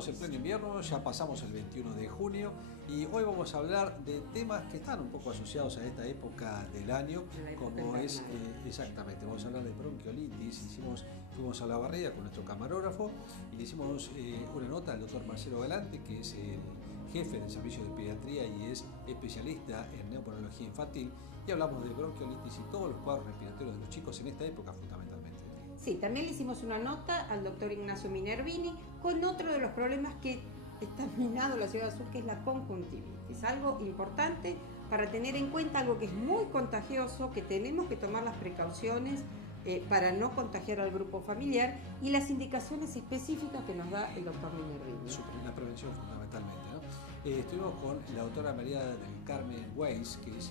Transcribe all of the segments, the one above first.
Estamos en pleno invierno, ya pasamos el 21 de junio y hoy vamos a hablar de temas que están un poco asociados a esta época del año, como es exactamente, vamos a hablar de bronquiolitis. Fuimos a Olavarría con nuestro camarógrafo y le hicimos una nota al doctor Marcelo Galante, que es el jefe del servicio de pediatría y es especialista en neumología infantil, y hablamos de bronquiolitis y todos los cuadros respiratorios de los chicos en esta época fundamentalmente. Sí, también le hicimos una nota al doctor Ignacio Minervini con otro de los problemas que está minado la ciudad sur, que es la conjuntivitis. Algo importante para tener en cuenta, algo que es muy contagioso, que tenemos que tomar las precauciones para no contagiar al grupo familiar y las indicaciones específicas que nos da el doctor Minervini. La prevención fundamentalmente, ¿no? Estuvimos con la doctora María del Carmen Weiss, que es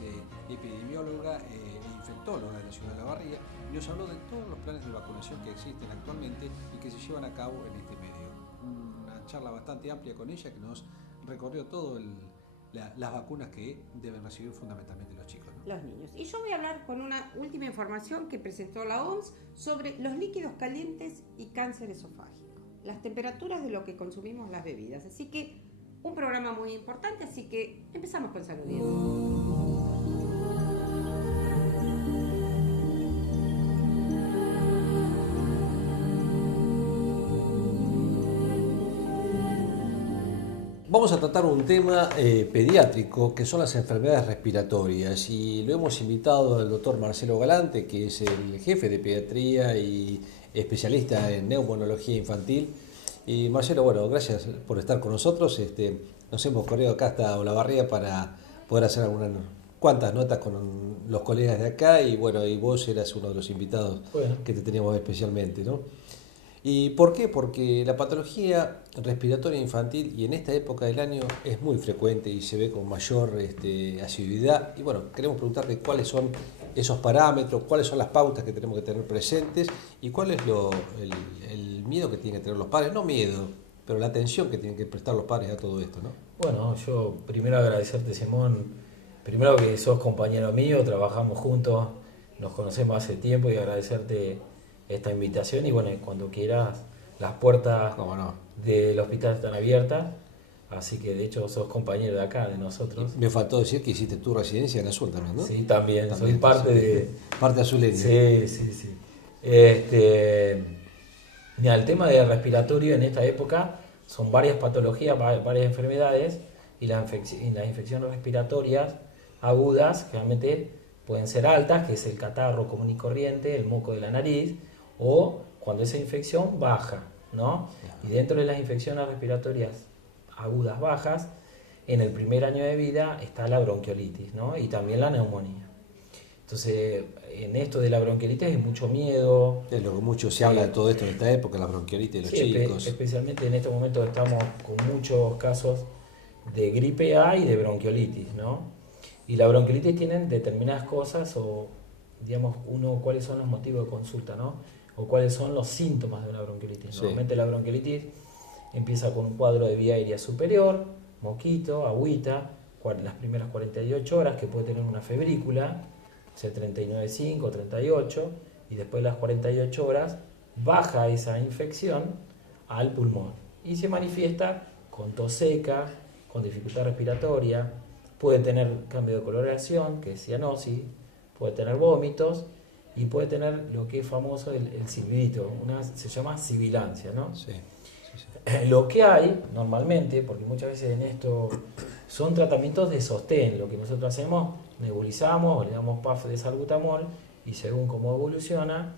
epidemióloga e infectóloga de la ciudad de Olavarría, y nos habló de todos los planes de vacunación que existen actualmente y que se llevan a cabo en este medio. Una charla bastante amplia con ella que nos recorrió todo las vacunas que deben recibir fundamentalmente los chicos, ¿no? Los niños. Y yo voy a hablar con una última información que presentó la OMS sobre los líquidos calientes y cáncer esofágico, las temperaturas de lo que consumimos las bebidas. Así que un programa muy importante, así que empezamos con Salud 10. Vamos a tratar un tema pediátrico, que son las enfermedades respiratorias, y lo hemos invitado al doctor Marcelo Galante, que es el jefe de pediatría y especialista en neumonología infantil. Y Marcelo, bueno, gracias por estar con nosotros. Nos hemos corrido acá hasta Olavarría para poder hacer algunas cuantas notas con los colegas de acá, y bueno, y vos eras uno de los invitados que te teníamos especialmente, ¿no? ¿Y por qué? Porque la patología respiratoria infantil, y en esta época del año, es muy frecuente y se ve con mayor asiduidad. Y bueno, queremos preguntarte cuáles son esos parámetros, cuáles son las pautas que tenemos que tener presentes y cuál es el miedo que tienen que tener los padres. No miedo, pero la atención que tienen que prestar los padres a todo esto, ¿no? Bueno, yo primero agradecerte, Simón, primero que sos compañero mío, trabajamos juntos, nos conocemos hace tiempo, y agradecerte esta invitación. Y bueno, cuando quieras, las puertas del hospital están abiertas, así que de hecho sos compañero de acá, de nosotros. Me faltó decir que hiciste tu residencia en Azul también, ¿no? Sí, también soy parte de... Parte azuleña. Sí. Mira, el tema de respiratorio en esta época son varias patologías, varias enfermedades, y las infecciones respiratorias agudas realmente pueden ser altas, que es el catarro común y corriente, el moco de la nariz, o cuando esa infección baja, ¿no? Y dentro de las infecciones respiratorias agudas bajas, en el primer año de vida está la bronquiolitis, ¿no? Y también la neumonía. Entonces, en esto de la bronquiolitis hay mucho miedo. Es lo que mucho se habla de todo esto en esta época, la bronquiolitis de los chicos. Especialmente en este momento estamos con muchos casos de gripe A y de bronquiolitis, ¿no? Y la bronquiolitis tienen determinadas cosas, o digamos, cuáles son los motivos de consulta, ¿no? O cuáles son los síntomas de una bronquiolitis. Sí. Normalmente la bronquiolitis empieza con un cuadro de vía aérea superior, moquito, agüita, las primeras 48 horas, que puede tener una febrícula, o sea, 39,5, 38, y después de las 48 horas baja esa infección al pulmón y se manifiesta con tos seca, con dificultad respiratoria, puede tener cambio de coloración, que es cianosis, puede tener vómitos y puede tener lo que es famoso el silbidito, se llama sibilancia, ¿no? Sí. Lo que hay normalmente, porque muchas veces en esto son tratamientos de sostén, lo que nosotros hacemos, nebulizamos o le damos puff de salbutamol, y según cómo evoluciona,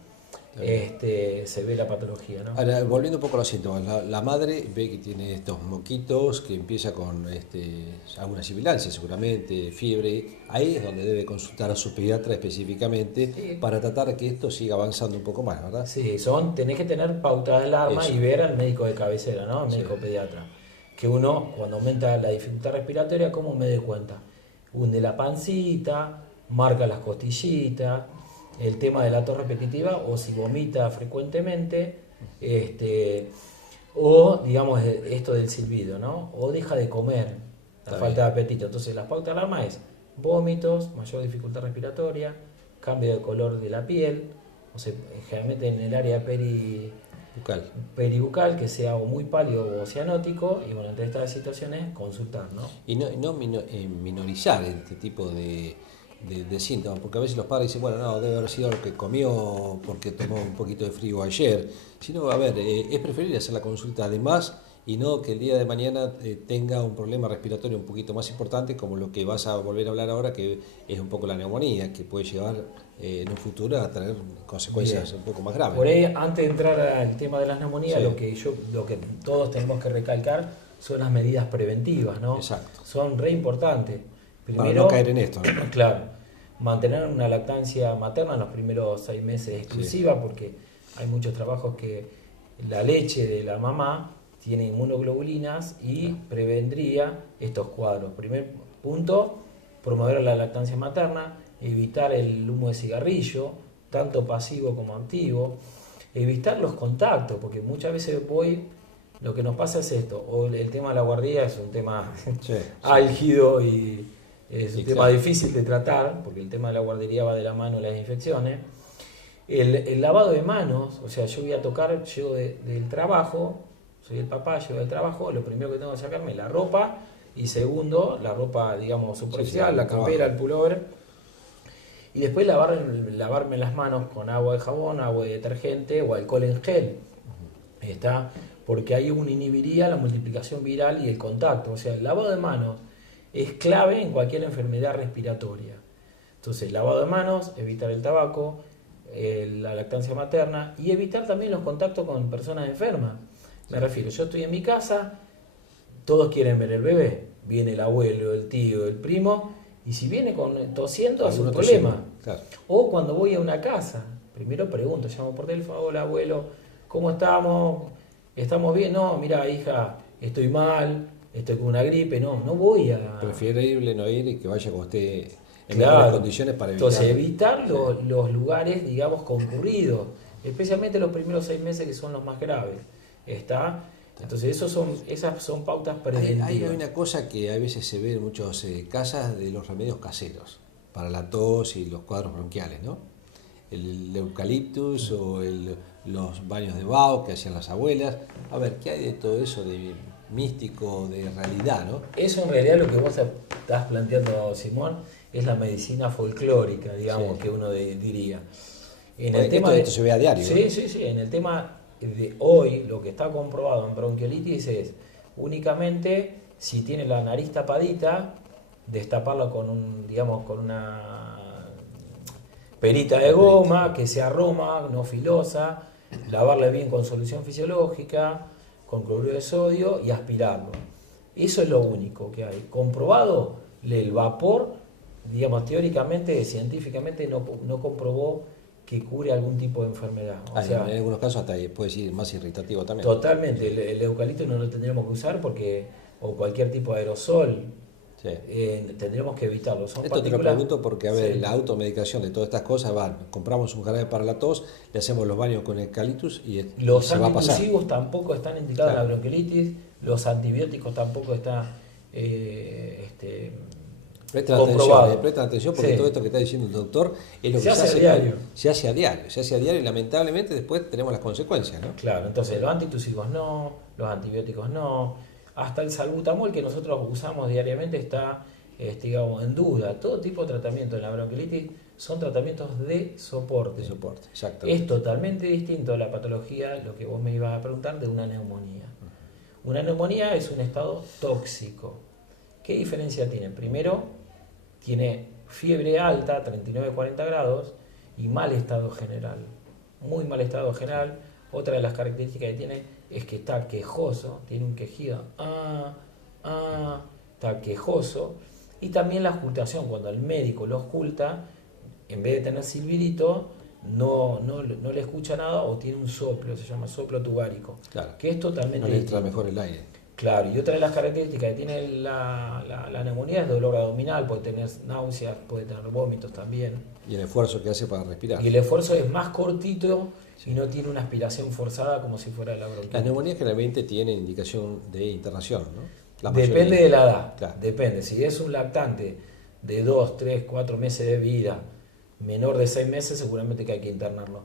se ve la patología, ¿no? Ahora, volviendo un poco a los síntomas, la madre ve que tiene estos moquitos, que empieza con alguna sibilancia seguramente, fiebre. Ahí es donde debe consultar a su pediatra específicamente, para tratar de que esto siga avanzando un poco más, ¿verdad? Sí, tenés que tener pauta de alarma y ver al médico de cabecera, ¿no? Al médico pediatra. Que uno, cuando aumenta la dificultad respiratoria, ¿cómo me doy cuenta? Hunde la pancita, marca las costillitas, el tema de la tos repetitiva, o si vomita frecuentemente, o digamos esto del silbido, ¿no? O deja de comer, la falta de apetito. Entonces la pauta de alarma es vómitos, mayor dificultad respiratoria, cambio de color de la piel, o sea, generalmente en el área Bucal. peribucal, que sea o muy pálido o cianótico, y bueno, entre estas situaciones consultar, ¿no? Y no minorizar este tipo de síntomas, porque a veces los padres dicen, bueno, no, debe haber sido lo que comió porque tomó un poquito de frío ayer, sino, a ver, es preferible hacer la consulta además y no que el día de mañana tenga un problema respiratorio un poquito más importante, como lo que vas a volver a hablar ahora, que es un poco la neumonía, que puede llevar en un futuro a tener consecuencias Bien. un poco más graves. Por ahí, antes de entrar al tema de las neumonías, Sí. lo que todos tenemos que recalcar son las medidas preventivas, ¿no? Exacto. Son re importantes. Para no caer en esto, ¿no? Claro, mantener una lactancia materna en los primeros 6 meses exclusiva, porque hay muchos trabajos que la leche de la mamá tiene inmunoglobulinas y prevendría estos cuadros. Primer punto, promover la lactancia materna, evitar el humo de cigarrillo, tanto pasivo como activo, evitar los contactos, porque muchas veces lo que nos pasa es esto, o el tema de la guardería es un tema Sí, álgido y es un Sí, tema claro. difícil de tratar, porque el tema de la guardería va de la mano de las infecciones. El lavado de manos, o sea, yo llego del trabajo, soy el papá, llego del trabajo, lo primero que tengo que sacarme es la ropa, y segundo, la ropa, digamos, superficial, Sí, la el trabajo. campera, el pullover, y después lavarme las manos con agua de jabón, agua de detergente o alcohol en gel. ¿Está? Porque ahí uno inhibiría la multiplicación viral y el contacto. O sea, el lavado de manos es clave en cualquier enfermedad respiratoria. Entonces, lavado de manos, evitar el tabaco, la lactancia materna y evitar también los contactos con personas enfermas. Me refiero, yo estoy en mi casa, todos quieren ver el bebé, viene el abuelo, el tío, el primo, y si viene tosiendo es un Alguno problema. tosiendo, claro. O cuando voy a una casa, primero pregunto, llamo por teléfono, hola abuelo, ¿cómo estamos? ¿Estamos bien? No, mira hija, estoy mal, estoy con una gripe, no voy a... Preferible no ir y que vaya con usted en Claro. mejores condiciones para evitar. Entonces, evitar los lugares, digamos, concurridos, especialmente los primeros 6 meses que son los más graves. ¿Está? Entonces, esas son pautas preventivas. Hay una cosa que a veces se ve en muchas casas de los remedios caseros para la tos y los cuadros bronquiales, ¿no? El eucaliptus o los baños de Bach que hacían las abuelas. A ver, ¿qué hay de todo eso de místico, de realidad, no? Eso en realidad lo que vos estás planteando, Simón, es la medicina folclórica, digamos, Sí. que uno diría. En Porque el tema esto se ve a diario, Sí, ¿no? sí. En el tema de hoy, lo que está comprobado en bronquiolitis es únicamente si tiene la nariz tapadita, destaparla con con una perita de goma, que sea aroma, no filosa, lavarla bien con solución fisiológica, con cloruro de sodio y aspirarlo. Eso es lo único que hay. Comprobado, el vapor, digamos, teóricamente, científicamente, no comprobó que cure algún tipo de enfermedad. O sea, En algunos casos hasta puede ser más irritativo también. totalmente, el eucalipto no lo tendríamos que usar o cualquier tipo de aerosol, Sí. tendríamos que evitarlo. Son Esto te lo partículas- pregunto porque, a ver, Sí. la automedicación de todas estas cosas, compramos un jarabe para la tos, le hacemos los baños con eucaliptus y Los se va a pasar. antitusivos tampoco están indicados Claro. en la bronquiolitis, los antibióticos tampoco están Presten comprobado. atención, presten atención porque Sí. todo esto que está diciendo el doctor es lo Se que hace a diario. Se hace a diario y lamentablemente después tenemos las consecuencias, ¿no? Claro, entonces los antitusivos no, los antibióticos no, hasta el salbutamol que nosotros usamos diariamente está digamos, en duda. Todo tipo de tratamiento en la bronquiolitis son tratamientos de soporte. De soporte, exactamente. Es totalmente distinto a la patología, lo que vos me ibas a preguntar, de una neumonía. Una neumonía es un estado tóxico. ¿Qué diferencia tiene? Primero, tiene fiebre alta, 39-40 grados, y mal estado general. Muy mal estado general. Otra de las características que tiene es que está quejoso, tiene un quejido, está quejoso. Y también la auscultación, cuando el médico lo ausculta, en vez de tener silbidito, no le escucha nada o tiene un soplo, se llama soplo tubárico, Claro. que es totalmente No le entra distinto. mejor el aire. Claro, y otra de las características que tiene la neumonía es dolor abdominal, puede tener náuseas, puede tener vómitos también. Y el esfuerzo que hace para respirar. Y el esfuerzo es más cortito y no tiene una aspiración forzada como si fuera la Las bronquitis. neumonías generalmente tienen indicación de internación, ¿no? La Depende mayoría. de la edad, Claro. depende. Si es un lactante de 2, 3, 4 meses de vida, menor de 6 meses, seguramente que hay que internarlo.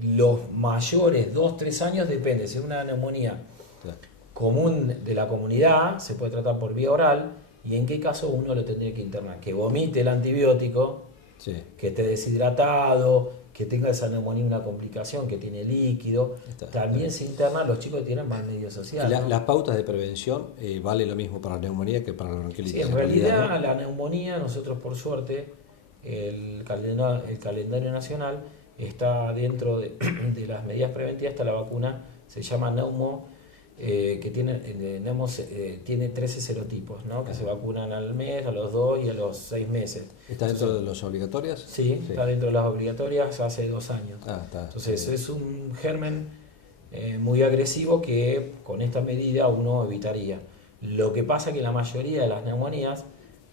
Los mayores, 2-3 años, depende. Si es una neumonía Claro. común de la comunidad, se puede tratar por vía oral. Y en qué caso uno lo tendría que internar. Que vomite el antibiótico, Sí. que esté deshidratado, que tenga esa neumonía una complicación, que tiene líquido. Está También bien. se interna los chicos que tienen más medio social. ¿no? Las pautas de prevención vale lo mismo para la neumonía que para la bronquiolitis. Sí, en realidad, realidad ¿no? la neumonía, nosotros por suerte, el calendario nacional está dentro de las medidas preventivas, está la vacuna, se llama Neumo, que tiene 13 serotipos, ¿no? Que se vacunan al mes, a los 2 y a los 6 meses. ¿Está dentro de los obligatorios? Sí, está dentro de las obligatorias hace 2 años. Está. Entonces es un germen muy agresivo que con esta medida uno evitaría. Lo que pasa es que la mayoría de las neumonías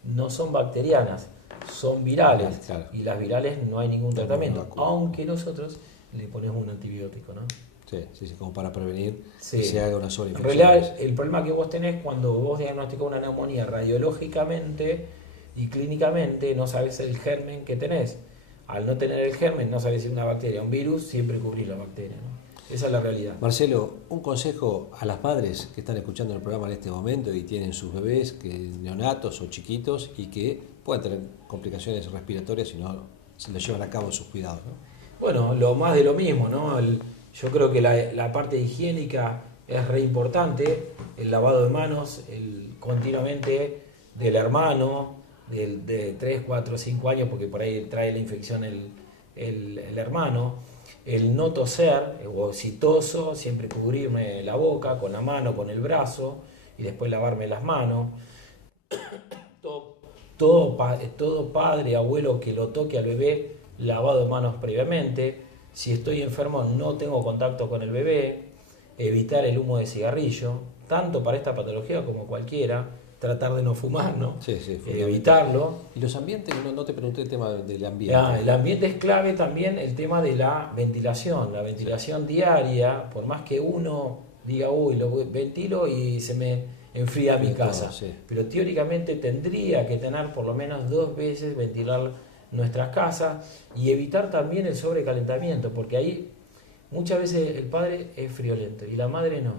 no son bacterianas, son virales. Claro. Y las virales no hay ningún tratamiento, vacuna. aunque nosotros le ponemos un antibiótico, ¿no? Sí, como para prevenir Sí. que se haga una sola En infección. realidad, el problema que vos tenés cuando vos diagnosticás una neumonía radiológicamente y clínicamente, no sabes el germen que tenés. Al no tener el germen, no sabes si es una bacteria o un virus, siempre cubrís la bacteria, ¿no? Esa es la realidad. Marcelo, un consejo a las madres que están escuchando el programa en este momento y tienen sus bebés neonatos o chiquitos y que pueden tener complicaciones respiratorias si no se les llevan a cabo sus cuidados, ¿no? Bueno, lo más de lo mismo, ¿no? Yo creo que la parte higiénica es re importante, el lavado de manos, continuamente del hermano, de 3, 4, 5 años, porque por ahí trae la infección el hermano, el no toser, o si toso, siempre cubrirme la boca con la mano, con el brazo, y después lavarme las manos. Todo padre, abuelo que lo toque al bebé, lavado de manos previamente. Si estoy enfermo, no tengo contacto con el bebé. Evitar el humo de cigarrillo, tanto para esta patología como cualquiera. Tratar de no fumar, ¿no? Sí, Evitarlo. ¿Y los ambientes? No te pregunté el tema del ambiente. El ambiente es clave también, el tema de la ventilación diaria, por más que uno diga, uy, lo ventilo y se me enfría mi casa. Sí. Pero teóricamente tendría que tener por lo menos 2 veces ventilar nuestras casas y evitar también el sobrecalentamiento, porque ahí muchas veces el padre es friolento y la madre no,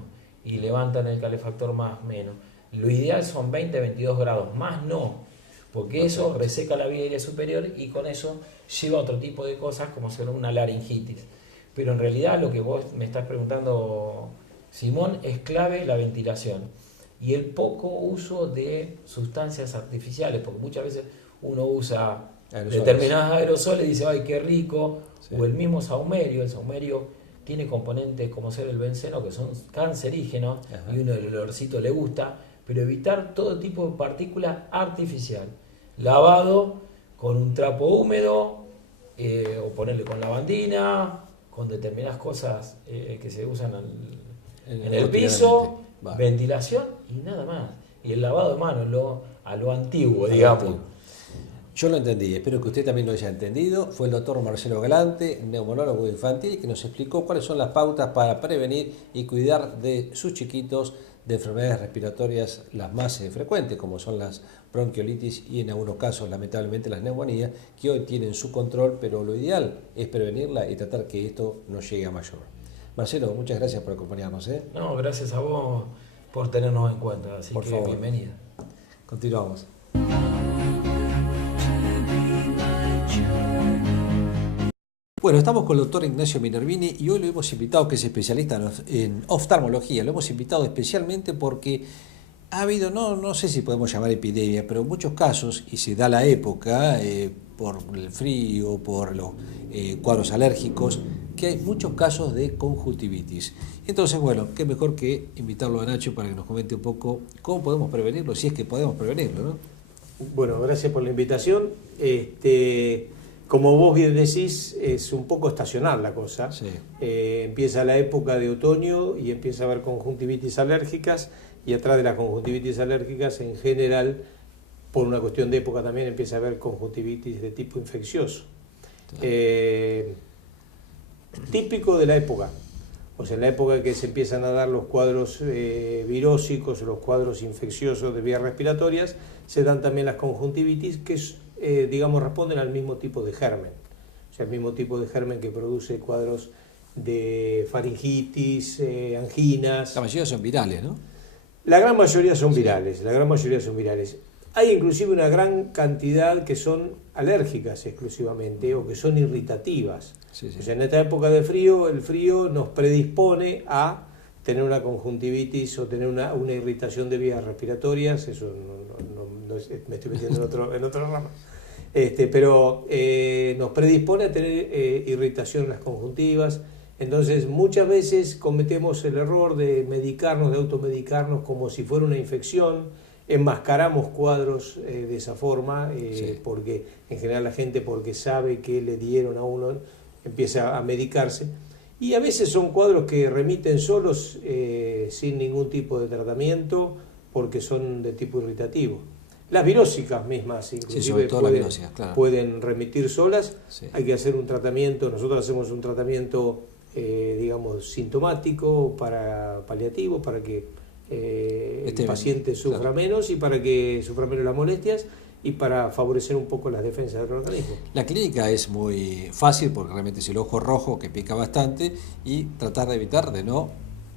y levantan el calefactor más menos. Lo ideal son 20-22 grados, más no, porque eso reseca la vía aérea superior y con eso lleva a otro tipo de cosas como ser una laringitis. Pero en realidad lo que vos me estás preguntando, Simón, es clave la ventilación y el poco uso de sustancias artificiales, porque muchas veces uno usa determinados aerosoles y dice, ay, qué rico, sí. O el mismo saumerio, el saumerio tiene componentes como ser el benceno que son cancerígenos. Ajá. Y uno el olorcito le gusta, pero evitar todo tipo de partícula artificial, lavado con un trapo húmedo o ponerle con lavandina, con determinadas cosas que se usan en el piso, ventilación y nada más. Y el lavado de manos, a lo antiguo, digamos. Yo lo entendí, espero que usted también lo haya entendido. Fue el doctor Marcelo Galante, neumonólogo infantil, que nos explicó cuáles son las pautas para prevenir y cuidar de sus chiquitos de enfermedades respiratorias las más frecuentes, como son las bronquiolitis y en algunos casos, lamentablemente, las neumonías, que hoy tienen su control, pero lo ideal es prevenirla y tratar que esto no llegue a mayor. Marcelo, muchas gracias por acompañarnos. No, gracias a vos por tenernos en cuenta, así por que favor. Bienvenida. Continuamos. Bueno, estamos con el doctor Ignacio Minervini y hoy lo hemos invitado, que es especialista en oftalmología. Lo hemos invitado especialmente porque ha habido, no sé si podemos llamar epidemia, pero muchos casos, y se da la época, por el frío, por los cuadros alérgicos, que hay muchos casos de conjuntivitis. Entonces, bueno, qué mejor que invitarlo a Nacho para que nos comente un poco cómo podemos prevenirlo, si es que podemos prevenirlo, ¿no? Bueno, gracias por la invitación. Como vos bien decís, es un poco estacional la cosa. Sí. Empieza la época de otoño y empieza a haber conjuntivitis alérgicas, y atrás de las conjuntivitis alérgicas, en general, por una cuestión de época también, empieza a haber conjuntivitis de tipo infeccioso. Sí. Típico de la época, o sea, en la época que se empiezan a dar los cuadros virósicos, los cuadros infecciosos de vías respiratorias, se dan también las conjuntivitis que digamos, responden al mismo tipo de germen, o sea, el mismo tipo de germen que produce cuadros de faringitis, anginas. La mayoría son virales, ¿no? La gran mayoría son virales, la gran mayoría son virales. Hay inclusive una gran cantidad que son alérgicas exclusivamente o que son irritativas. Sí, sí. O sea, en esta época de frío, el frío nos predispone a tener una conjuntivitis o tener una irritación de vías respiratorias. Eso no me estoy metiendo en otra rama. Pero nos predispone a tener irritación en las conjuntivas. Entonces, muchas veces cometemos el error de medicarnos, de automedicarnos como si fuera una infección. Enmascaramos cuadros de esa forma, Sí. porque en general la gente, porque sabe que le dieron a uno, empieza a medicarse. Y a veces son cuadros que remiten solos sin ningún tipo de tratamiento porque son de tipo irritativo. Las virósicas mismas, inclusive, sobre todo las virósicas, claro. pueden remitir solas. Sí. Hay que hacer un tratamiento, nosotros hacemos un tratamiento, digamos, sintomático, paliativo, para que el paciente sufra claro. menos y para que sufra menos las molestias y para favorecer un poco las defensas del organismo. La clínica es muy fácil porque realmente es el ojo rojo que pica bastante y tratar de evitar de no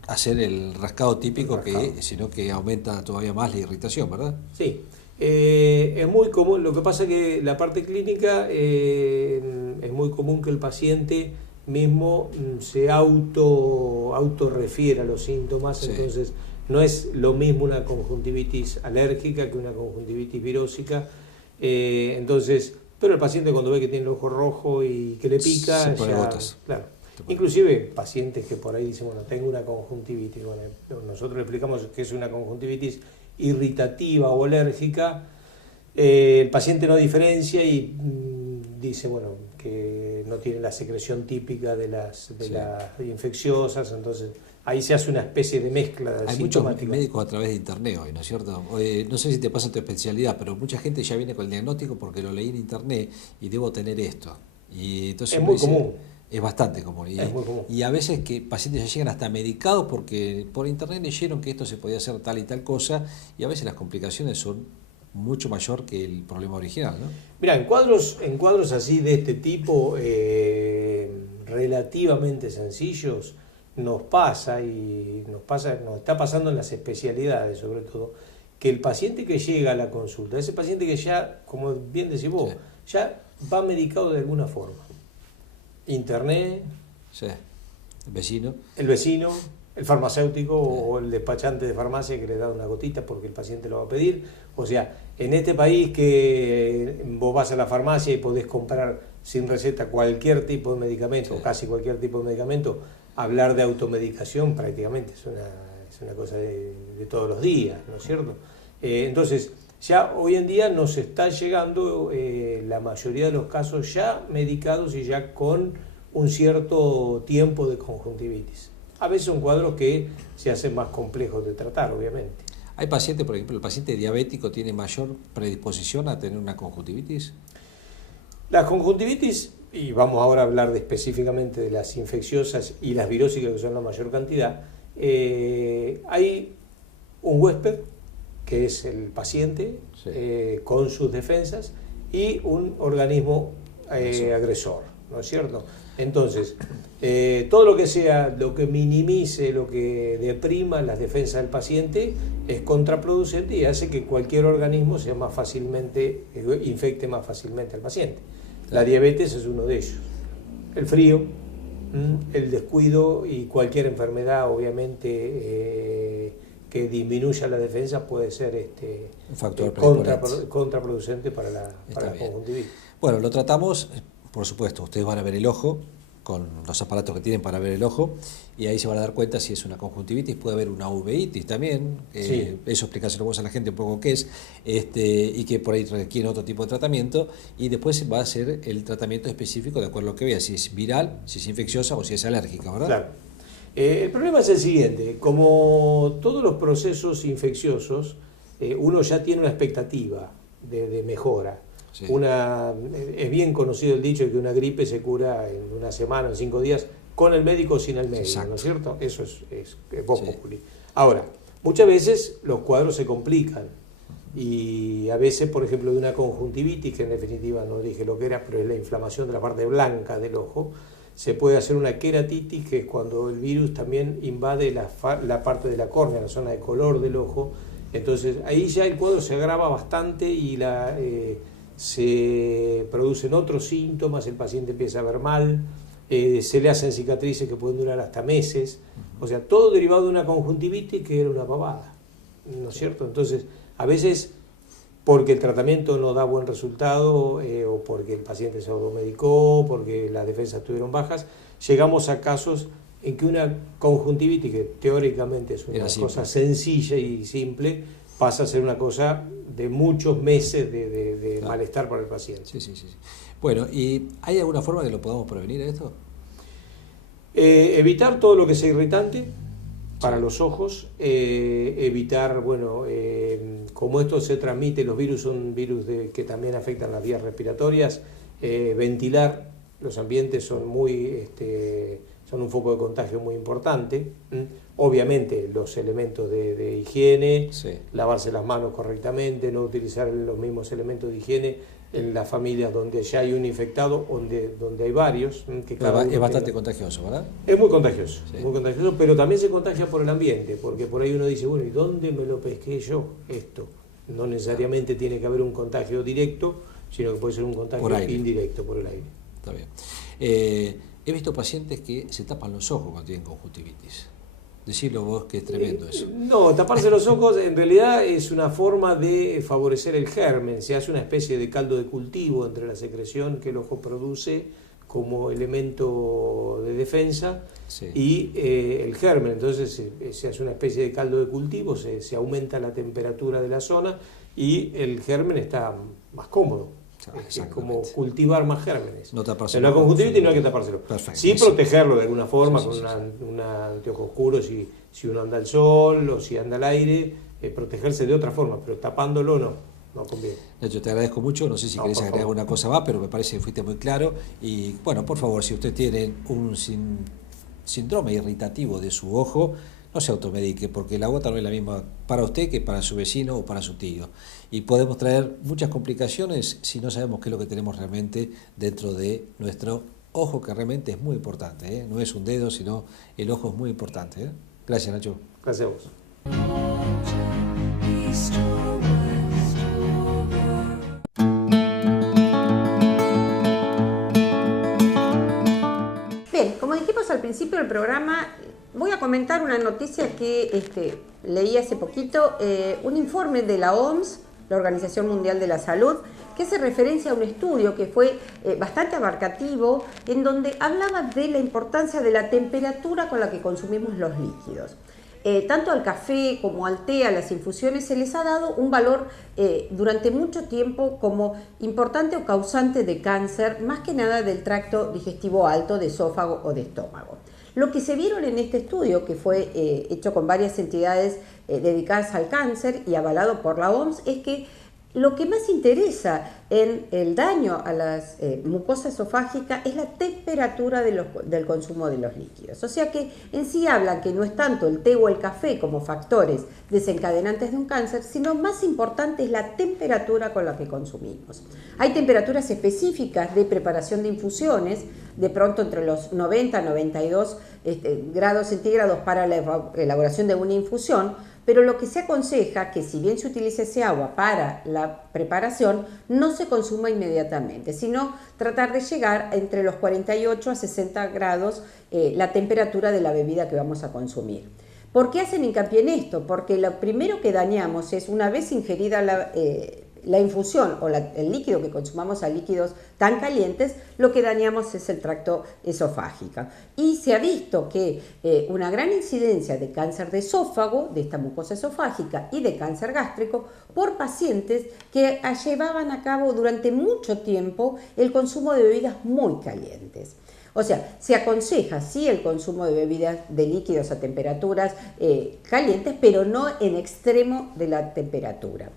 hacer el rascado típico, sino que aumenta todavía más la irritación, ¿verdad? Sí, es muy común. Lo que pasa es que la parte clínica es muy común que el paciente mismo se autorrefiera a los síntomas, Sí. entonces no es lo mismo una conjuntivitis alérgica que una conjuntivitis virósica. Entonces, pero el paciente cuando ve que tiene el ojo rojo y que le pica, se pone gotas. Claro. Inclusive pacientes que por ahí dicen, bueno, tengo una conjuntivitis. Bueno, nosotros le explicamos que es una conjuntivitis irritativa o alérgica. El paciente no diferencia y dice, bueno, que no tiene la secreción típica de las infecciosas, entonces ahí se hace una especie de mezcla Hay muchos médicos a través de internet hoy, ¿no es cierto? No sé si te pasa en tu especialidad, pero mucha gente ya viene con el diagnóstico porque lo leí en internet y debo tener esto. Y entonces es muy común. Es bastante común. Es muy común. Y a veces que pacientes ya llegan hasta medicados porque por internet leyeron que esto se podía hacer tal y tal cosa, y a veces las complicaciones son mucho mayor que el problema original, ¿no? Mira, en cuadros así de este tipo, relativamente sencillos, nos está pasando en las especialidades sobre todo, que el paciente que llega a la consulta, ese paciente que ya, como bien decís vos, Sí. ya va medicado de alguna forma. Internet, Sí. El vecino. el vecino, el farmacéutico Sí. o el despachante de farmacia que le da una gotita porque el paciente lo va a pedir. O sea, en este país que vos vas a la farmacia y podés comprar sin receta cualquier tipo de medicamento, Sí. o casi cualquier tipo de medicamento, hablar de automedicación prácticamente es una cosa de todos los días, ¿no es cierto? Entonces, ya hoy en día nos está llegando la mayoría de los casos ya medicados y ya con un cierto tiempo de conjuntivitis. A veces son cuadros que se hacen más complejos de tratar, obviamente. ¿Hay pacientes, por ejemplo, el paciente diabético tiene mayor predisposición a tener una conjuntivitis? La conjuntivitis, y vamos ahora a hablar específicamente de las infecciosas y las virósicas, que son la mayor cantidad, hay un huésped, que es el paciente, Sí. con sus defensas, y un organismo agresor, ¿no es cierto? Entonces, todo lo que sea, lo que minimice, lo que deprima las defensas del paciente es contraproducente y hace que cualquier organismo sea más fácilmente, infecte más fácilmente al paciente. La diabetes es uno de ellos. El frío, el descuido y cualquier enfermedad, obviamente, que disminuya la defensa puede ser un factor contraproducente para la bien. conjuntivitis. Bueno, lo tratamos, por supuesto, ustedes van a ver el ojo con los aparatos que tienen para ver el ojo y ahí se van a dar cuenta si es una conjuntivitis, puede haber una uveitis también, Sí. eso explicárselo vos a la gente un poco qué es, y que por ahí requiere otro tipo de tratamiento, y después va a ser el tratamiento específico de acuerdo a lo que vea, si es viral, si es infecciosa o si es alérgica, ¿verdad? Claro. El problema es el siguiente, como todos los procesos infecciosos, uno ya tiene una expectativa de mejora. Sí. Es bien conocido el dicho de que una gripe se cura en una semana, en 5 días, con el médico o sin el médico, Exacto. ¿no es cierto? Eso es vox Sí. populi. Ahora, muchas veces los cuadros se complican y a veces, por ejemplo, de una conjuntivitis, que en definitiva no dije lo que era, pero es la inflamación de la parte blanca del ojo, se puede hacer una queratitis, que es cuando el virus también invade la parte de la córnea, la zona de color del ojo. Entonces ahí ya el cuadro se agrava bastante y se producen otros síntomas, el paciente empieza a ver mal, se le hacen cicatrices que pueden durar hasta meses, o sea, todo derivado de una conjuntivitis que era una pavada, ¿no es cierto? Entonces, a veces, porque el tratamiento no da buen resultado, o porque el paciente se automedicó, porque las defensas estuvieron bajas, llegamos a casos en que una conjuntivitis, que teóricamente es una cosa sencilla y simple, pasa a ser una cosa de muchos meses de malestar para el paciente. Sí. Bueno, ¿y hay alguna forma que lo podamos prevenir esto? Evitar todo lo que sea irritante para los ojos, evitar, bueno, como esto se transmite, los virus son virus que también afectan las vías respiratorias, ventilar, los ambientes son son un foco de contagio muy importante. Obviamente los elementos de higiene, lavarse las manos correctamente, no utilizar los mismos elementos de higiene en las familias donde ya hay un infectado, donde hay varios. Que es bastante contagioso, ¿verdad? Es muy contagioso, pero también se contagia por el ambiente, porque por ahí uno dice, bueno, ¿y dónde me lo pesqué yo esto? No necesariamente tiene que haber un contagio directo, sino que puede ser un contagio indirecto por el aire. Está bien. He visto pacientes que se tapan los ojos cuando tienen conjuntivitis. Decirlo vos, que es tremendo eso. No, taparse los ojos en realidad es una forma de favorecer el germen. Se hace una especie de caldo de cultivo entre la secreción que el ojo produce como elemento de defensa y el germen. Entonces se hace una especie de caldo de cultivo, se aumenta la temperatura de la zona y el germen está más cómodo. Es como cultivar más gérmenes. No taparse. En la conjuntivitis no hay que tapárselo. Perfecto. Sí, protegerlo de alguna forma, con un anteojo oscuro si uno anda al sol o si anda al aire, protegerse de otra forma, pero tapándolo no conviene. Nacho, te agradezco mucho, no sé si querés agregar alguna cosa más, pero me parece que fuiste muy claro. Y bueno, por favor, si usted tiene un síndrome irritativo de su ojo, no se automedique, porque la gota no es la misma para usted que para su vecino o para su tío. Y podemos traer muchas complicaciones si no sabemos qué es lo que tenemos realmente dentro de nuestro ojo, que realmente es muy importante, ¿eh? No es un dedo, sino el ojo es muy importante, ¿eh? Gracias, Nacho. Gracias a vos. Bien, como dijimos al principio del programa, voy a comentar una noticia que leí hace poquito, un informe de la OMS, la Organización Mundial de la Salud, que hace referencia a un estudio que fue bastante abarcativo, en donde hablaba de la importancia de la temperatura con la que consumimos los líquidos. Tanto al café como al té, a las infusiones, se les ha dado un valor durante mucho tiempo como importante o causante de cáncer, más que nada del tracto digestivo alto, de esófago o de estómago. Lo que se vieron en este estudio, que fue hecho con varias entidades dedicadas al cáncer y avalado por la OMS, es que lo que más interesa en el daño a las mucosas esofágicas es la temperatura del consumo de los líquidos. O sea que en sí hablan que no es tanto el té o el café como factores desencadenantes de un cáncer, sino más importante es la temperatura con la que consumimos. Hay temperaturas específicas de preparación de infusiones, de pronto entre los 90 y 92 grados centígrados para la elaboración de una infusión, pero lo que se aconseja que si bien se utiliza ese agua para la preparación, no se consuma inmediatamente, sino tratar de llegar entre los 48 a 60 grados la temperatura de la bebida que vamos a consumir. ¿Por qué hacen hincapié en esto? Porque lo primero que dañamos es, una vez ingerida la infusión o el líquido que consumamos a líquidos tan calientes, lo que dañamos es el tracto esofágico. Y se ha visto que una gran incidencia de cáncer de esófago, de esta mucosa esofágica, y de cáncer gástrico por pacientes que llevaban a cabo durante mucho tiempo el consumo de bebidas muy calientes. O sea, se aconseja sí el consumo de bebidas, de líquidos a temperaturas calientes, pero no en extremo de la temperatura.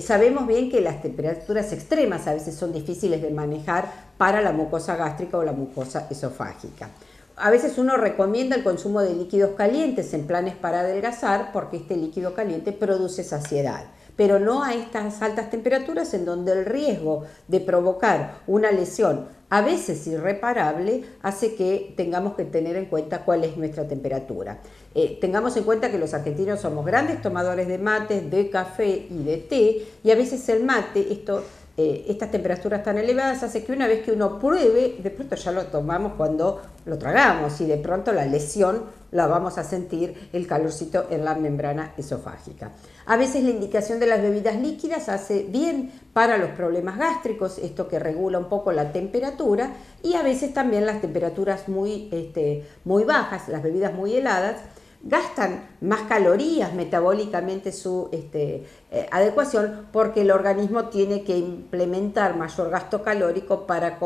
Sabemos bien que las temperaturas extremas a veces son difíciles de manejar para la mucosa gástrica o la mucosa esofágica. A veces uno recomienda el consumo de líquidos calientes en planes para adelgazar porque este líquido caliente produce saciedad. pero no a estas altas temperaturas en donde el riesgo de provocar una lesión a veces irreparable hace que tengamos que tener en cuenta cuál es nuestra temperatura. Tengamos en cuenta que los argentinos somos grandes tomadores de mate, de café y de té, y a veces el mate, estas temperaturas tan elevadas hace que una vez que uno pruebe, de pronto ya lo tomamos cuando lo tragamos y de pronto la lesión la vamos a sentir, el calorcito en la membrana esofágica. A veces la indicación de las bebidas líquidas hace bien para los problemas gástricos, esto que regula un poco la temperatura, y a veces también las temperaturas muy bajas, las bebidas muy heladas, gastan más calorías metabólicamente su adecuación, porque el organismo tiene que implementar mayor gasto calórico para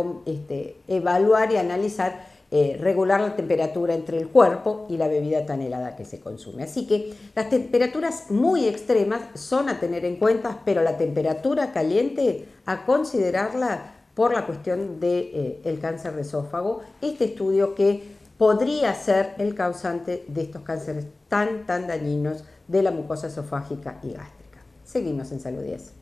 evaluar y analizar, regular la temperatura entre el cuerpo y la bebida tan helada que se consume. Así que las temperaturas muy extremas son a tener en cuenta, pero la temperatura caliente a considerarla por la cuestión del cáncer de esófago. Este estudio que podría ser el causante de estos cánceres tan dañinos de la mucosa esofágica y gástrica. Seguimos en Salud 10.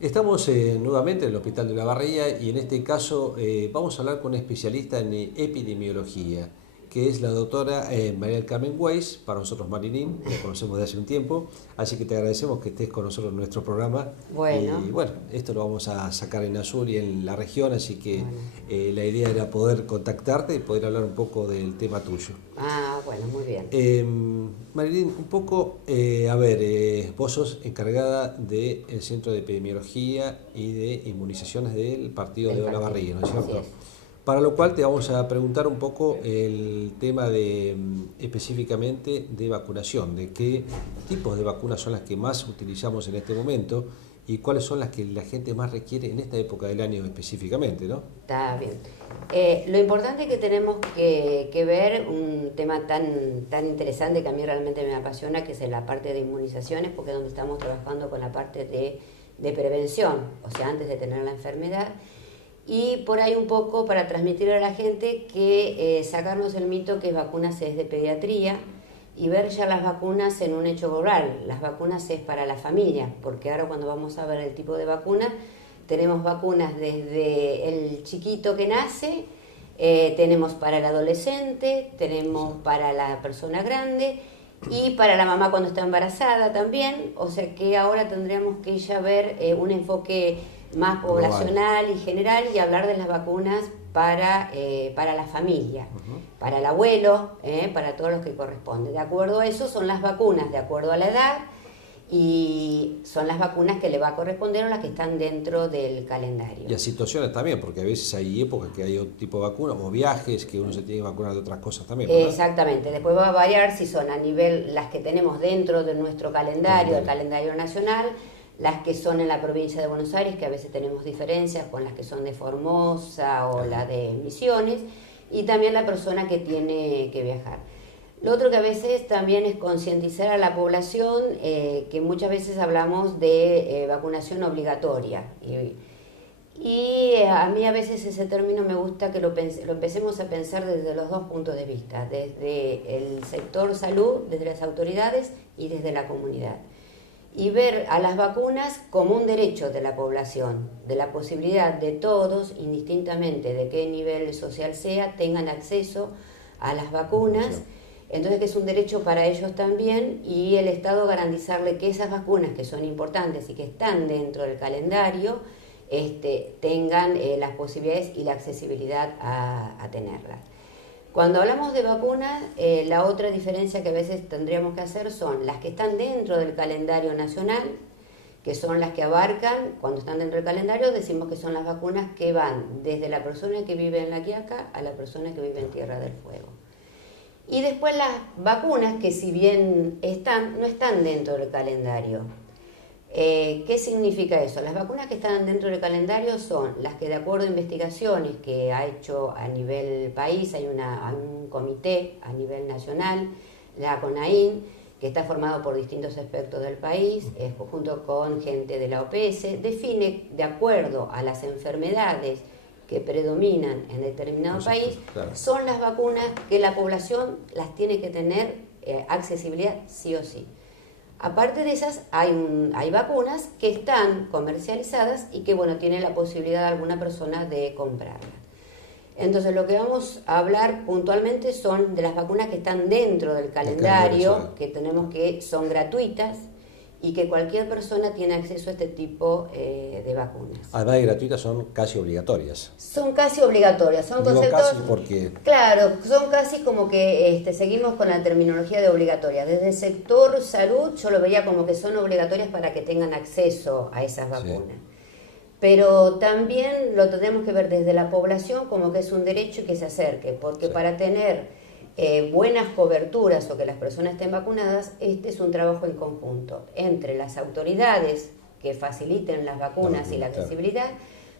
Estamos nuevamente en el Hospital de Olavarría y en este caso vamos a hablar con una especialista en epidemiología, que es la doctora María del Carmen Weiss, para nosotros Marilyn, la conocemos de hace un tiempo, así que te agradecemos que estés con nosotros en nuestro programa. Bueno. Y bueno, esto lo vamos a sacar en Azul y en la región, así que la idea era poder contactarte y poder hablar un poco del tema tuyo. Ah, bueno, muy bien. Marilyn, un poco, vos sos encargada del Centro de Epidemiología y de Inmunizaciones del partido de Olavarría, ¿no es cierto? Así es. Para lo cual te vamos a preguntar un poco el tema específicamente de vacunación, de qué tipos de vacunas son las que más utilizamos en este momento y cuáles son las que la gente más requiere en esta época del año específicamente, ¿no? Está bien. Lo importante que tenemos que ver, un tema tan interesante que a mí realmente me apasiona, que es la parte de inmunizaciones, porque es donde estamos trabajando con la parte de prevención, o sea, antes de tener la enfermedad. Y por ahí un poco para transmitirle a la gente que sacarnos el mito que vacunas es de pediatría y ver ya las vacunas en un hecho global. Las vacunas es para la familia, porque ahora cuando vamos a ver el tipo de vacuna, tenemos vacunas desde el chiquito que nace, tenemos para el adolescente, tenemos para la persona grande y para la mamá cuando está embarazada también. O sea que ahora tendríamos que ya ver un enfoque más poblacional y general y hablar de las vacunas para la familia, para el abuelo, para todos los que corresponde. De acuerdo a eso son las vacunas, de acuerdo a la edad, y son las vacunas que le va a corresponder o las que están dentro del calendario. Y a situaciones también, porque a veces hay épocas que hay otro tipo de vacunas o viajes que uno se tiene que vacunar de otras cosas también, ¿verdad? Exactamente, después va a variar si son a nivel las que tenemos dentro de nuestro calendario, el calendario nacional, las que son en la provincia de Buenos Aires, que a veces tenemos diferencias con las que son de Formosa o la de Misiones, y también la persona que tiene que viajar. Lo otro que a veces también es concientizar a la población, que muchas veces hablamos de vacunación obligatoria. Y a mí a veces ese término me gusta que lo empecemos a pensar desde los dos puntos de vista, desde el sector salud, desde las autoridades y desde la comunidad. Y ver a las vacunas como un derecho de la población, de la posibilidad de todos, indistintamente de qué nivel social sea, tengan acceso a las vacunas. Entonces que es un derecho para ellos también, y el Estado garantizarle que esas vacunas que son importantes y que están dentro del calendario tengan las posibilidades y la accesibilidad a tenerlas. Cuando hablamos de vacunas, la otra diferencia que a veces tendríamos que hacer son las que están dentro del calendario nacional, que son las que abarcan, cuando están dentro del calendario, decimos que son las vacunas que van desde la persona que vive en La Quiaca a la persona que vive en Tierra del Fuego. Y después las vacunas que si bien no están dentro del calendario. ¿Qué significa eso? Las vacunas que están dentro del calendario son las que, de acuerdo a investigaciones que ha hecho a nivel país, hay un comité a nivel nacional, la CONAIN, que está formado por distintos expertos del país, junto con gente de la OPS, define de acuerdo a las enfermedades que predominan en determinado país, claro. son las vacunas que la población las tiene que tener accesibilidad sí o sí. Aparte de esas, hay vacunas que están comercializadas y que, bueno, tiene la posibilidad de alguna persona de comprarlas. Entonces, lo que vamos a hablar puntualmente son de las vacunas que están dentro del calendario, que tenemos que son gratuitas y que cualquier persona tiene acceso a este tipo de vacunas. Además de gratuitas, son casi obligatorias. Son casi obligatorias, son Digo conceptos... casi porque... Claro, son casi como que seguimos con la terminología de obligatoria. Desde el sector salud yo lo veía como que son obligatorias para que tengan acceso a esas vacunas. Sí. Pero también lo tenemos que ver desde la población como que es un derecho y que se acerque, porque sí, para tener buenas coberturas o que las personas estén vacunadas, este es un trabajo en conjunto entre las autoridades que faciliten las vacunas y la accesibilidad,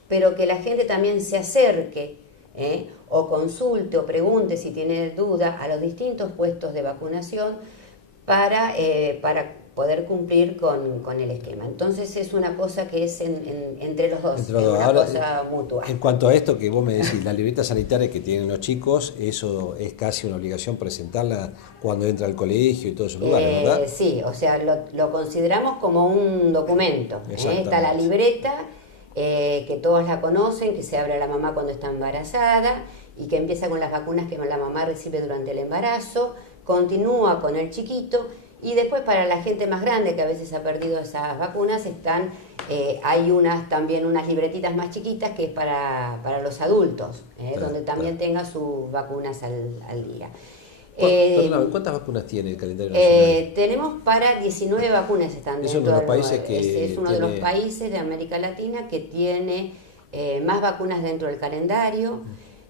pero que la gente también se acerque o consulte o pregunte si tiene duda a los distintos puestos de vacunación para poder cumplir con el esquema. Entonces es una cosa que es entre los dos, es una Ahora, cosa mutua. En cuanto a esto que vos me decís, la libreta sanitaria que tienen los chicos, eso es casi una obligación presentarla cuando entra al colegio y todos esos lugares, ¿verdad? Sí, o sea, lo consideramos como un documento. Está la libreta, que todos la conocen, que se abre a la mamá cuando está embarazada y que empieza con las vacunas que la mamá recibe durante el embarazo, continúa con el chiquito. Y después para la gente más grande que a veces ha perdido esas vacunas hay también unas libretitas más chiquitas que es para los adultos, donde también tenga sus vacunas al día. ¿Cuántas vacunas tiene el calendario nacional? Tenemos para 19 vacunas están dentro de los países que es uno de los países de América Latina que tiene más vacunas dentro del calendario.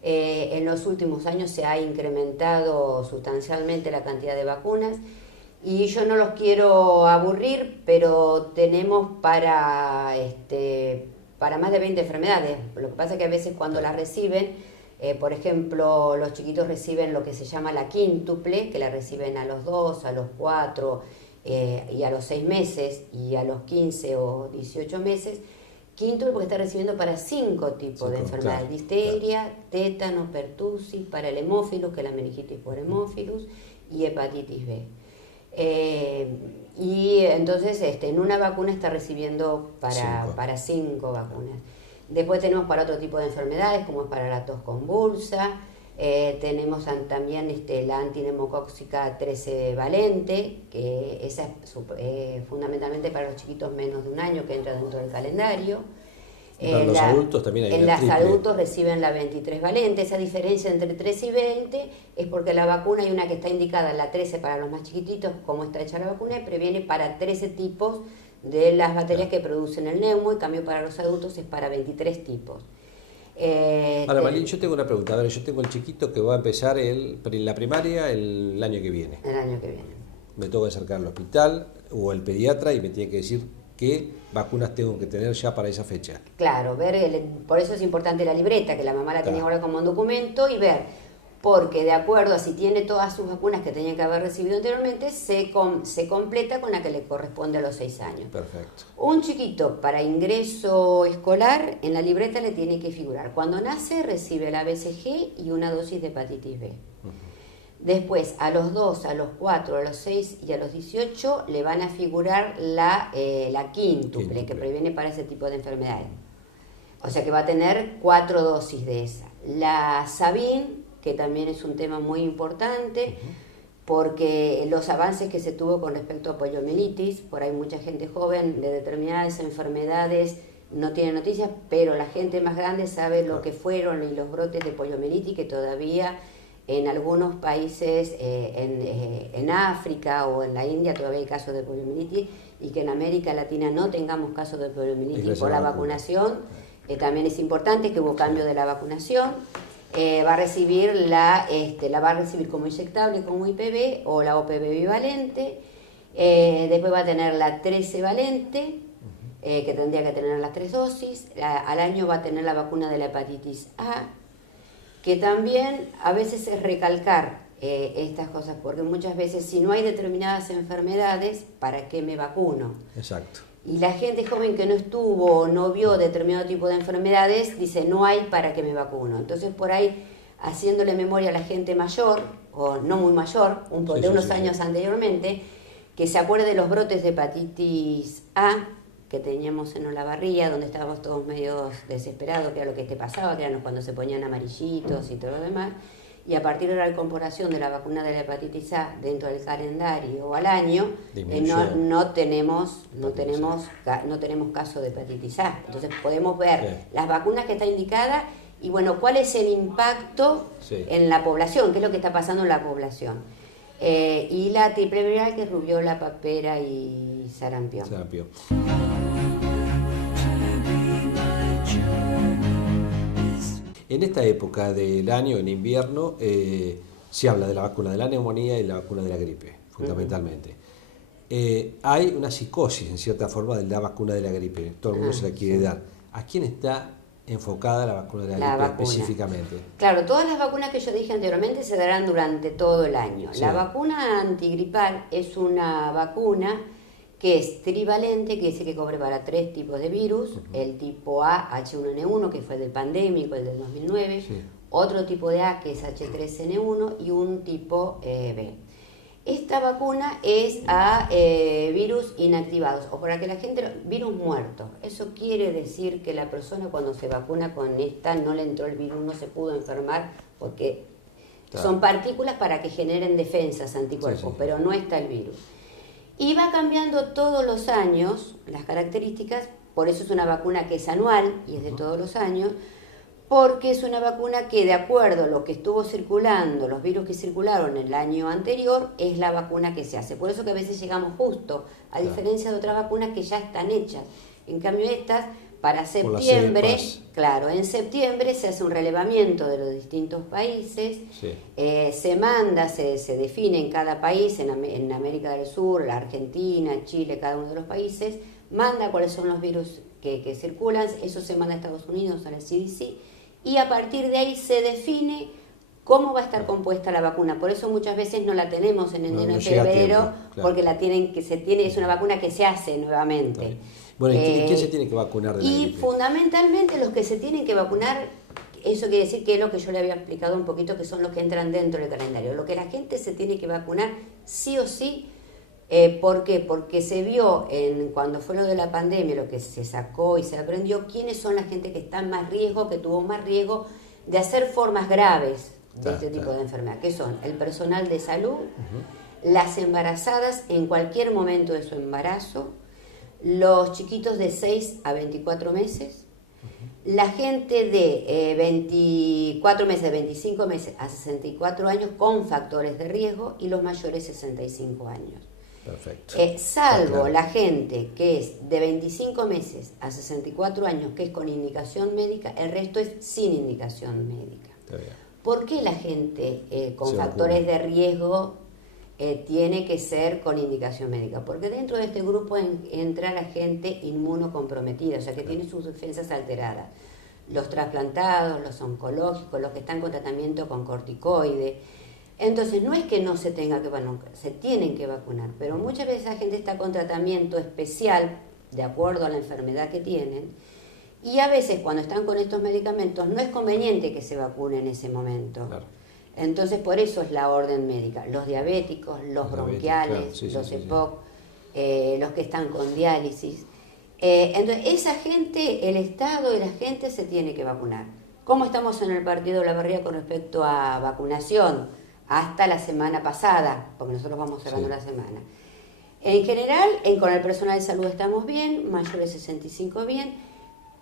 En los últimos años se ha incrementado sustancialmente la cantidad de vacunas. Y yo no los quiero aburrir, pero tenemos para más de 20 enfermedades. Lo que pasa es que a veces cuando las reciben, por ejemplo, los chiquitos reciben lo que se llama la quíntuple, que la reciben a los 2, a los 4 y a los 6 meses y a los 15 o 18 meses. Quíntuple porque está recibiendo para 5 tipos de enfermedades. Difteria, tétano, pertussis, para el hemófilus, que es la meningitis por hemófilus, y hepatitis B. Y entonces en una vacuna está recibiendo para 5 vacunas. Después tenemos para otro tipo de enfermedades, como es para la tos convulsa. Tenemos también la antineumocóxica 13 valente, que esa es fundamentalmente para los chiquitos menos de un año, que entra dentro del calendario. Para los adultos también hay una triple. Adultos reciben la 23 valente. Esa diferencia entre 13 y 20 es porque la vacuna hay una que está indicada, la 13 para los más chiquititos, como está hecha la vacuna, y previene para 13 tipos de las bacterias que producen el neumo, en cambio para los adultos es para 23 tipos. Ahora, Malin, yo tengo una pregunta. A ver, yo tengo el chiquito que va a empezar la primaria el año que viene. El año que viene. Me tengo que acercar al hospital o al pediatra y me tiene que decir qué vacunas tengo que tener ya para esa fecha. Claro, por eso es importante la libreta, que la mamá la tenía ahora como un documento, y ver, porque de acuerdo a si tiene todas sus vacunas que tenía que haber recibido anteriormente, se completa con la que le corresponde a los 6 años. Perfecto. Un chiquito para ingreso escolar, en la libreta le tiene que figurar. Cuando nace recibe la BCG y una dosis de hepatitis B. Después, a los 2, a los 4, a los 6 y a los 18 le van a figurar la quíntuple, que previene para ese tipo de enfermedades. O sea que va a tener 4 dosis de esa. La Sabin, que también es un tema muy importante, porque los avances que se tuvo con respecto a poliomielitis, por ahí mucha gente joven de determinadas enfermedades no tiene noticias, pero la gente más grande sabe lo que fueron y los brotes de poliomielitis que todavía en algunos países, en África o en la India todavía hay casos de poliomielitis, y que en América Latina no tengamos casos de poliomielitis por la vacunación. También es importante que hubo cambio de la vacunación. Va a recibir la va a recibir como inyectable, como IPV o la OPV bivalente. Después va a tener la 13 valente, que tendría que tener las 3 dosis. Al año va a tener la vacuna de la hepatitis A, que también a veces es recalcar estas cosas, porque muchas veces si no hay determinadas enfermedades, ¿para qué me vacuno? Exacto. y la gente joven que no estuvo o no vio determinado tipo de enfermedades dice no hay para que me vacuno. Entonces por ahí, haciéndole memoria a la gente mayor, o no muy mayor, de unos años anteriormente, que se acuerde de los brotes de hepatitis A que teníamos en Olavarría, donde estábamos todos medio desesperados, que era lo que te pasaba, que eran cuando se ponían amarillitos y todo lo demás, y a partir de la incorporación de la vacuna de la hepatitis A dentro del calendario o al año, no tenemos caso de hepatitis A. Entonces podemos ver las vacunas que está indicada y bueno, cuál es el impacto en la población, qué es lo que está pasando en la población. Y la triple viral, que es rubiola, papera y sarampión. En esta época del año, en invierno, se habla de la vacuna de la neumonía y la vacuna de la gripe, fundamentalmente. Hay una psicosis, en cierta forma, de la vacuna de la gripe. Todo el mundo se la quiere dar. ¿A quién está enfocada la vacuna de la gripe específicamente? Claro, todas las vacunas que yo dije anteriormente se darán durante todo el año. La vacuna antigripal es una vacuna que es trivalente, que dice que cobre para 3 tipos de virus, el tipo A, H1N1, que fue el del pandémico, el del 2009, otro tipo de A, que es H3N1, y un tipo B. Esta vacuna es a virus inactivados, o para que la gente, virus muertos. Eso quiere decir que la persona cuando se vacuna con esta no le entró el virus, no se pudo enfermar, porque son partículas para que generen defensas, anticuerpos, pero no está el virus. Y va cambiando todos los años las características, por eso es una vacuna que es anual y es de todos los años, porque es una vacuna que de acuerdo a lo que estuvo circulando, los virus que circularon el año anterior, es la vacuna que se hace. Por eso que a veces llegamos justo, a diferencia de otras vacunas que ya están hechas. En cambio estas, para septiembre, en septiembre se hace un relevamiento de los distintos países, se manda, se define en cada país, en América del Sur, la Argentina, Chile, cada uno de los países, manda cuáles son los virus que circulan, eso se manda a Estados Unidos, a la CDC, y a partir de ahí se define cómo va a estar compuesta la vacuna. Por eso muchas veces no la tenemos en enero y febrero, porque es una vacuna que se hace nuevamente. Bueno, ¿y quién se tiene que vacunar de la gripe? Fundamentalmente los que se tienen que vacunar, eso quiere decir que es lo que yo le había explicado un poquito, que son los que entran dentro del calendario. Lo que la gente se tiene que vacunar sí o sí. ¿Por qué? Porque se vio cuando fue lo de la pandemia, lo que se sacó y se aprendió, quiénes son la gente que está en más riesgo, que tuvo más riesgo de hacer formas graves de este tipo de enfermedad, que son el personal de salud, las embarazadas en cualquier momento de su embarazo, los chiquitos de 6 a 24 meses, la gente de 24 meses, de 25 meses a 64 años con factores de riesgo y los mayores 65 años. Perfecto. Salvo la gente que es de 25 meses a 64 años, que es con indicación médica, el resto es sin indicación médica. ¿Por qué la gente con factores de riesgo tiene que ser con indicación médica? Porque dentro de este grupo entra la gente inmunocomprometida, o sea que tiene sus defensas alteradas. Los trasplantados, los oncológicos, los que están con tratamiento con corticoides. Entonces, no es que no se tenga que vacunar, se tienen que vacunar, pero muchas veces la gente está con tratamiento especial, de acuerdo a la enfermedad que tienen, y a veces cuando están con estos medicamentos no es conveniente que se vacune en ese momento. Claro. Entonces, por eso es la orden médica. Los diabéticos, los bronquiales, los EPOC, los que están con diálisis. Entonces, esa gente, el Estado y la gente se tiene que vacunar. ¿Cómo estamos en el partido de Olavarría con respecto a vacunación? Hasta la semana pasada, porque nosotros vamos cerrando la semana. En general, con el personal de salud estamos bien, mayores de 65 bien,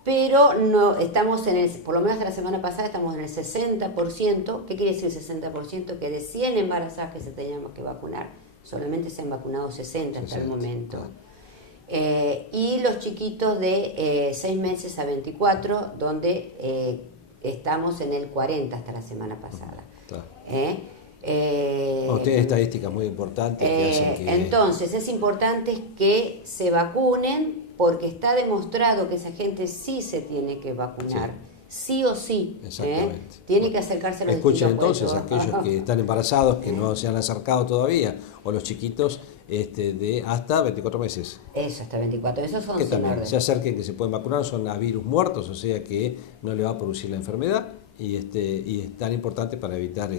pero no estamos por lo menos hasta la semana pasada estamos en el 60%. ¿Qué quiere decir 60%? Que de 100 embarazadas que se teníamos que vacunar, solamente se han vacunado 60 hasta el momento. Y los chiquitos de 6 meses a 24, donde estamos en el 40 hasta la semana pasada. Tiene estadísticas muy importantes que hacen que... Entonces es importante que se vacunen, porque está demostrado que esa gente sí se tiene que vacunar sí o sí. Exactamente. Tiene que acercarse a los Escuchen distintos entonces puestos. aquellos que están embarazados, que no se han acercado todavía, o los chiquitos de hasta 24 meses. Eso, hasta 24. Esos son Que sin también orden. se acerquen, que se pueden vacunar, son a virus muertos, o sea que no le va a producir la enfermedad y es tan importante para evitar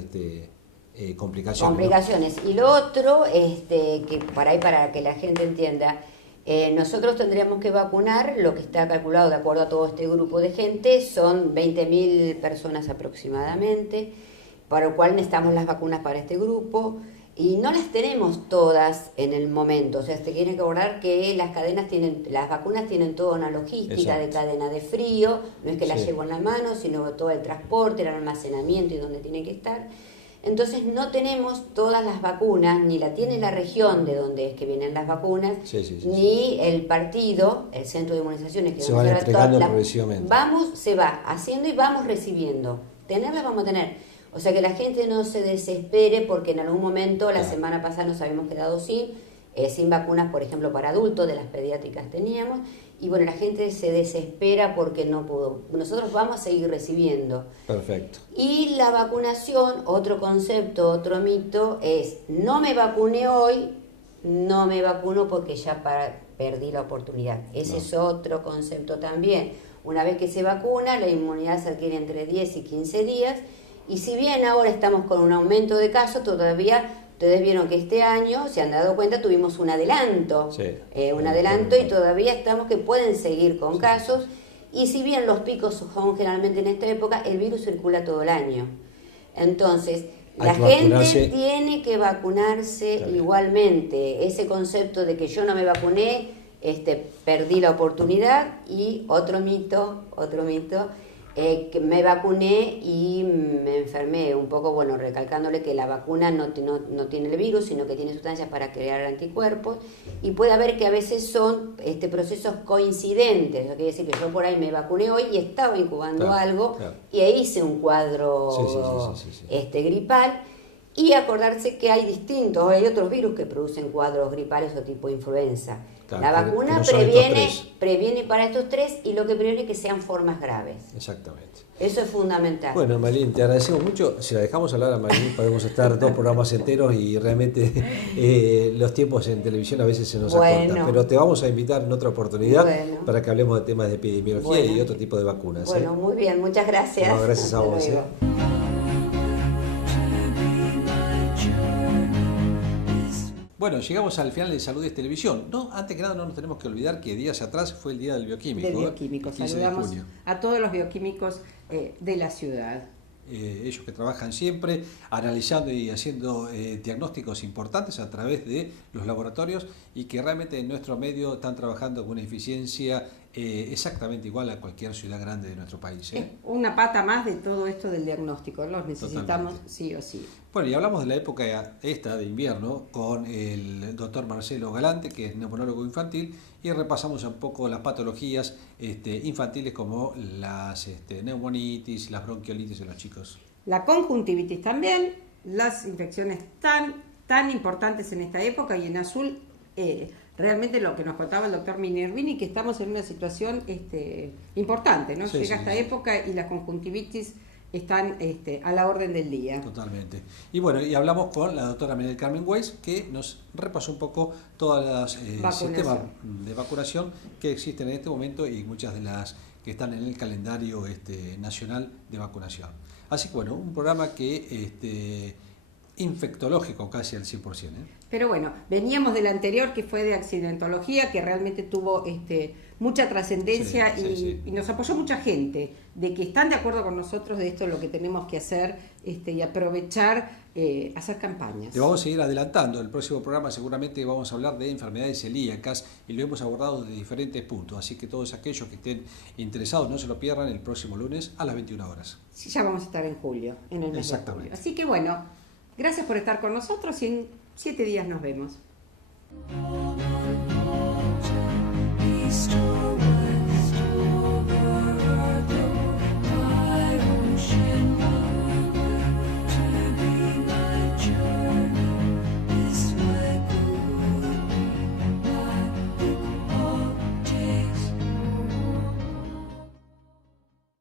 complicaciones. Complicaciones. Y lo otro, que para que la gente entienda, nosotros tendríamos que vacunar, lo que está calculado de acuerdo a todo este grupo de gente, son 20.000 personas aproximadamente, para lo cual necesitamos las vacunas para este grupo. Y no las tenemos todas en el momento, o sea, se tiene que acordar que las vacunas tienen toda una logística de cadena de frío, no es que las llevo en la mano, sino todo el transporte, el almacenamiento y donde tienen que estar. Entonces no tenemos todas las vacunas, ni la tiene la región de donde es que vienen las vacunas, ni el partido, el centro de inmunizaciones que se van entregando progresivamente. Se va haciendo y vamos recibiendo. Tenerlas vamos a tener. O sea que la gente no se desespere porque en algún momento, la semana pasada nos habíamos quedado sin vacunas, por ejemplo, para adultos, de las pediátricas teníamos, y bueno, la gente se desespera porque no pudo. Nosotros vamos a seguir recibiendo. Perfecto. Y la vacunación, otro concepto, otro mito, es no me vacuné hoy, no me vacuno porque ya perdí la oportunidad. Ese es otro concepto también. Una vez que se vacuna, la inmunidad se adquiere entre 10 y 15 días, y si bien ahora estamos con un aumento de casos, todavía, ustedes vieron que este año, se han dado cuenta, tuvimos un adelanto. Y todavía estamos que pueden seguir con casos. Y si bien los picos son generalmente en esta época, el virus circula todo el año. Entonces, la gente tiene que vacunarse igualmente. Ese concepto de que yo no me vacuné, perdí la oportunidad. Y otro mito, que me vacuné y me enfermé, un poco, bueno, recalcándole que la vacuna no tiene el virus, sino que tiene sustancias para crear anticuerpos, y puede haber que a veces son procesos coincidentes. Eso quiere decir que yo por ahí me vacuné hoy y estaba incubando algo, y ahí hice un cuadro gripal. Y acordarse que hay otros virus que producen cuadros gripales o tipo influenza. La vacuna previene para estos tres, y lo que previene es que sean formas graves. Exactamente. Eso es fundamental. Bueno, Malín, te agradecemos mucho. Si la dejamos hablar a Malín, podemos estar 2 programas enteros y realmente los tiempos en televisión a veces se nos acortan. Pero te vamos a invitar en otra oportunidad para que hablemos de temas de epidemiología y otro tipo de vacunas. Bueno, muy bien, muchas gracias. No, gracias a vos. Bueno, llegamos al final de Salud es Televisión. Antes que nada no nos tenemos que olvidar que días atrás fue el Día del Bioquímico. Del bioquímico. Saludamos a todos los bioquímicos de la ciudad. Ellos que trabajan siempre analizando y haciendo diagnósticos importantes a través de los laboratorios, y que realmente en nuestro medio están trabajando con una eficiencia exactamente igual a cualquier ciudad grande de nuestro país. Es una pata más de todo esto del diagnóstico, los necesitamos sí o sí. Bueno, y hablamos de la época esta de invierno con el doctor Marcelo Galante, que es neumonólogo infantil, y repasamos un poco las patologías infantiles como las neumonitis, las bronquiolitis en los chicos. La conjuntivitis también, las infecciones tan importantes en esta época, y en azul realmente lo que nos contaba el doctor Minervini, que estamos en una situación importante, ¿no? Llega esta época y las conjuntivitis están a la orden del día. Totalmente. Y bueno, y hablamos con la doctora María del Carmen Weiss, que nos repasó un poco todos los sistemas de vacunación que existen en este momento y muchas de las que están en el calendario nacional de vacunación. Así que bueno, un programa que infectológico casi al 100%. Pero bueno, veníamos del anterior, que fue de accidentología, que realmente tuvo mucha trascendencia y nos apoyó mucha gente, de que están de acuerdo con nosotros de esto es lo que tenemos que hacer y aprovechar, hacer campañas. Te vamos a seguir adelantando. El próximo programa seguramente vamos a hablar de enfermedades celíacas y lo hemos abordado de diferentes puntos, así que todos aquellos que estén interesados no se lo pierdan el próximo lunes a las 21 horas. Sí, ya vamos a estar en julio, en el mes de julio. Así que bueno, gracias por estar con nosotros y en 7 días nos vemos.